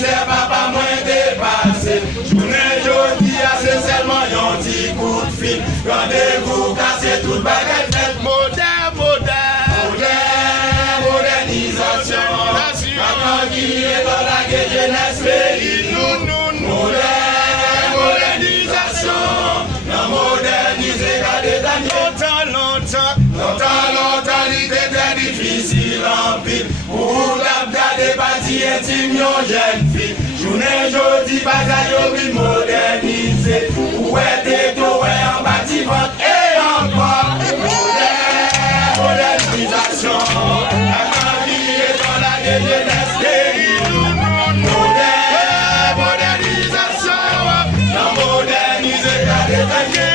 moderniser, papa moins dépassé. Journée jodi, c'est seulement un petit coup de fil. Rendez-vous, casser toute baguette faite. Modernisation. Maman qui est dans la guerre jeunesse pays. Modernisation. Non moderniser, garder ta longtemps, il était très difficile en pile. Pour garder bâti intime, yon jeune fille. Journée jodi, bagaille au moderniser. Où est toi en bâtiment et encore. Modernisation. Maman qui est dans la guerre jeunesse pays. Modernisation. Non moderniser, garder ta guerre.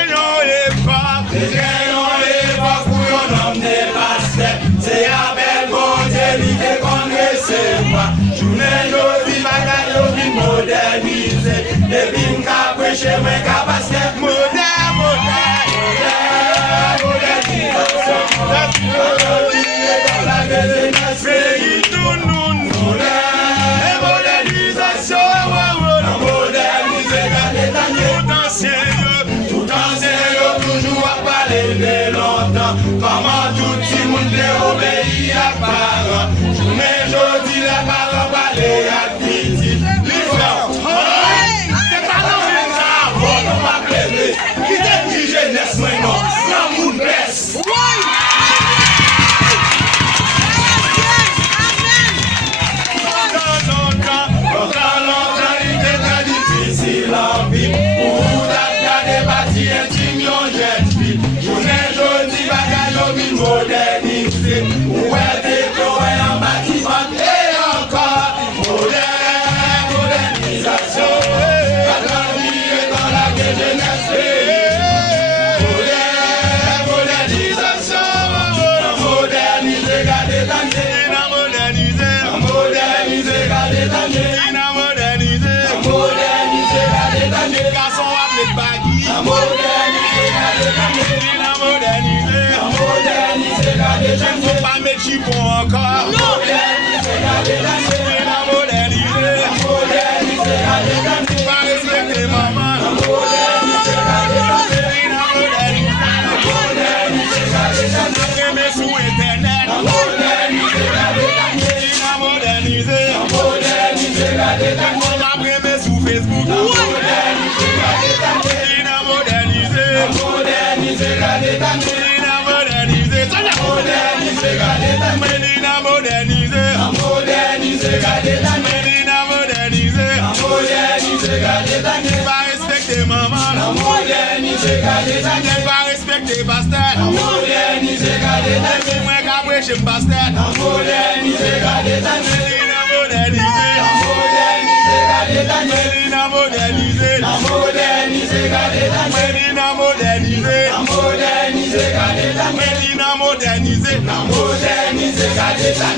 C'est avec bon Dieu qu'on recevoir. Journée jodi, bagaille au vie modernisé. Depuis m'ka prêcher, m'ka basket. Comment tout le monde obéit à parents. Mais jodi la parole parler à petit. C'est pas dans le ça, on va plaider. Qui te dit jeunesse maintenant, dans mon baisse. Longtemps, il était très difficile en vie. Pour garder bâti intime, yon jeune fille. Journée jodi, bagaille modernisé. Où est toi en bâtiment et encore. Modernisation. Maman qui est dans la guerre jeunesse. Modernisation. Moderniser, garder ta guerre. Moderniser, garder ta guerre. Moderniser, garder ta guerre. Garçon appelé baggy. Moderniser, garder ta guerre. Moderniser, garder ta guerre. Faut pas mettre chipon encore. Moderniser, garder ta guerre. Moderniser, garder ta guerre. Pas respecter maman. Moderniser, garder ta guerre. Moderniser, garder ta guerre. Aimer sous internet. Moderniser, garder ta guerre. Moderniser, garder ta guerre. Aimer sous Facebook. Moderniser, garder ta guerre. Moderniser, garder ta guerre. Moderniser, garder ta Medina moderniser. Moderniser, garder ta Medina moderniser. Moderniser, garder ta va respecter maman. Moderniser, garder ta va respecter pasteur. Moderniser, garder ta moi qu'a prêcher pasteur. Moderniser, garder ta Medina moderniser. Moderniser, garder ta Medina moderniser. Moderniser, garder ta Medina moderniser. Moderniser, garder ta Medina moderniser. Moderniser, garder ta